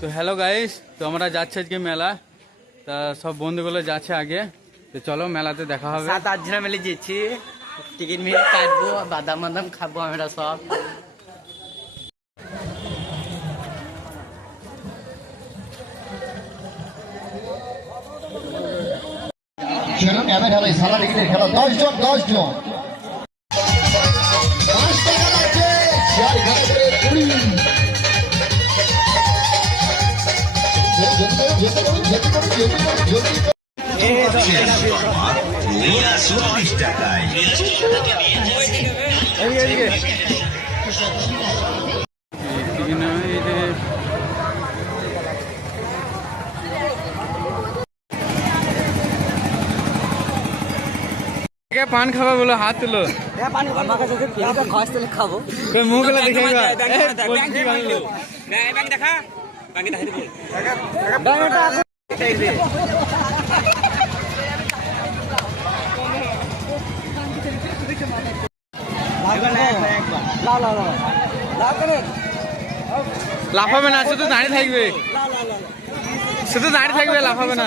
তো hello guys, তো আমরা যাচ্ছি আজকে মেলা। তা সব বন্ধুগুলো যাচ্ছে আগে, তো চলো মেলাতে দেখা হবে। 7-8 জন মিলে যাচ্ছি, টিকিট মিল কাটবো, বাদাম বাদাম খাবো আমরা সব। সারা টিকিটের খেলা 10 জন 10 জন পান খাবা বলো, হাত তুলো। খাবো মুখ গুলো দেখে লাফাবে না, শুধু দাঁড়িয়ে থাকবে, শুধু দাঁড়িয়ে থাকবে, লাফাবে না।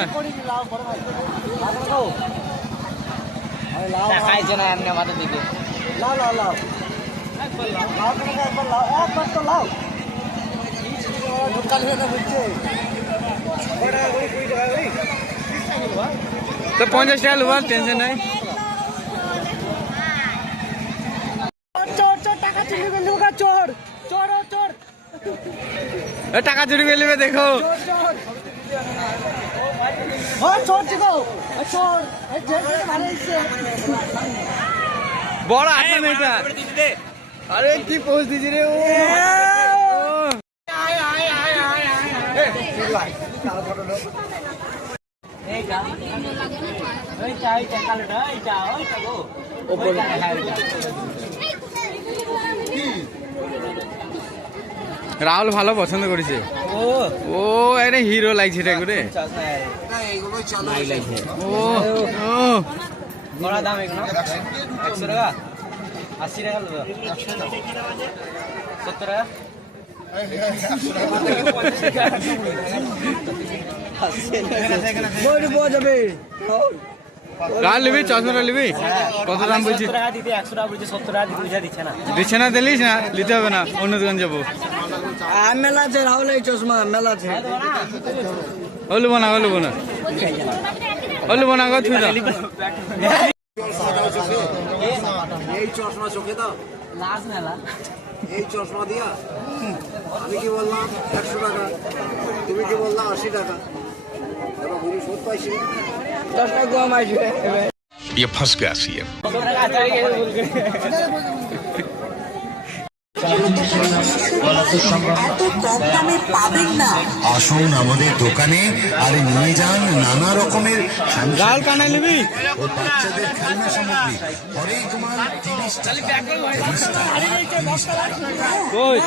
দেখাইছে না এমনি আমাদের দিকে। তো 50 টাকা লোবা, টেনশন নাই। টাকা চুরি করে নেবে, দেখো বড় আসেন এটা। আরে কি পোজ দিছি রে, ও রাহুল ভালো পছন্দ করেছে। ও আরে হিরো লাগছে রে করে। ও বড় দাম এগুলো 100 টাকা, 80 টাকা নেবো, 70 টাকা। গাল নিবি, চশমাটা নিবি, কত দাম বলছি? 100 টাকা দিতে 100 টাকা বলছে, 70 টাকা দিচ্ছে না। দিচ্ছে না, দিলিস না, নিতে হবে না, অন্য দোকান যাবো। মেলা আছে রাহুল, এই চশমা মেলা আছে। হলুব না, হলুব না, হলুব না, গো থুই দাও। এই চশমা চোখে দাও, লাস্ট মেলা এই চশমা দিয়া আমি কি বললাম 100 টাকা, তুমি কি বললাম 80 টাকা। এবার ঘুরি শোধ পাইছি, 10 টাকা কম আসবে। ये फंस गया सीएम। আসুন আমাদের দোকানে আর নিয়ে যান নানা রকমের গাল কানা নিবি, ও বাচ্চাদের খেলনা সামগ্রী। হরেক মাল 30 টাকা, 30 টাকা। ওই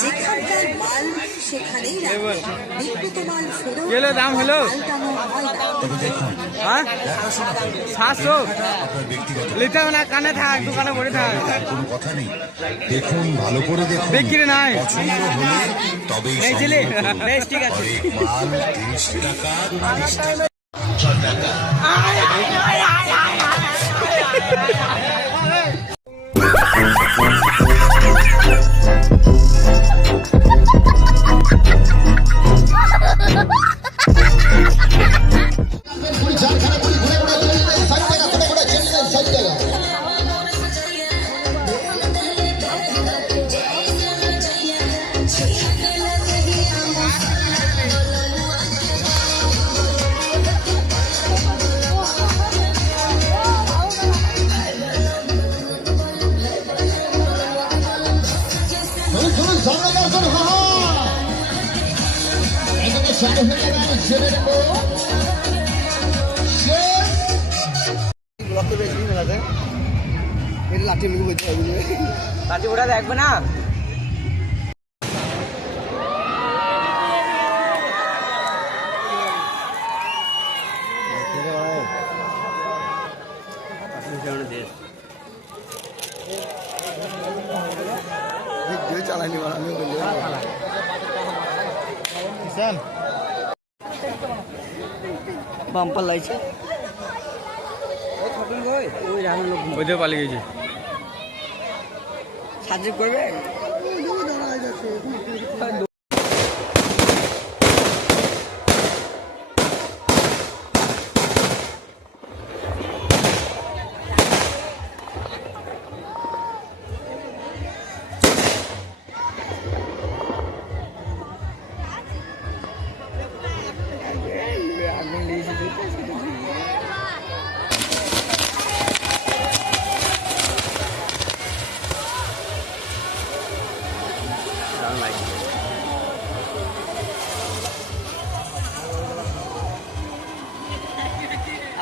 যেখানকার মাল সেখানেই রাখবেন। বিক্রিত মাল ফেরত কেলে দাম হলো, পাল্টানো হয় না। তবে দেখুন, হ্যাঁ দেখাশোনা করুন। 700 আপনার ব্যক্তিগত নিতে হবে না, কানে থাক, দোকানে পড়ে থাক, কোনো কথা নেই। দেখুন, ভালো করে দেখুন, বিক্রি নাই। পছন্দ হলে তবেই এই ছেলে, সংগ্রহ করুন। বেশ ঠিক আছে। হরেক মাল 30 টাকা, 30 টাকা। লাঠি ওটা দেখবে না। চালানি বাড়ানো বাম্পার লাগছে ওই যে পালিয়ে গেছে। সাহায্য করবে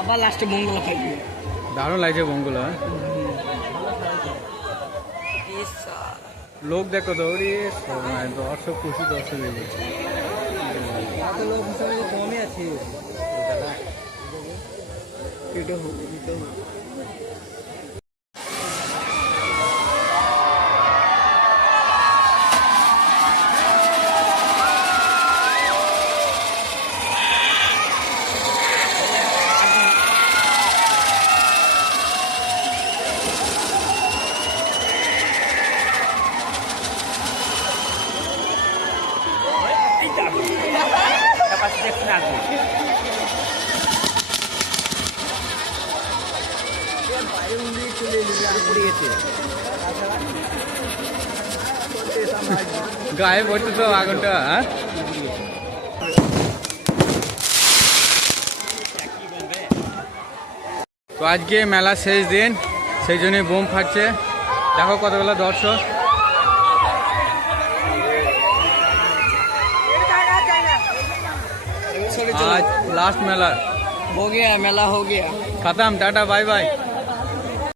আবার লাস্টে মঙ্গলা খাইবে দারুণ লাগছে বোমগুলো। লোক দেখো তো ওরে সময় দর্শক প্রচুর দর্শক লেগেছে। লোক হিসাবে কমই আছে এটা হোক এটা হোক গায়ে পড়ছে তো আগুনটা। হ্যাঁ তো আজকে মেলা শেষ দিন, সেই জন্যই বোম ফাটছে। দেখো কতগুলো দর্শক। आज लास्ट मेला हो गया मेला हो गया खत्म। Tata bye bye.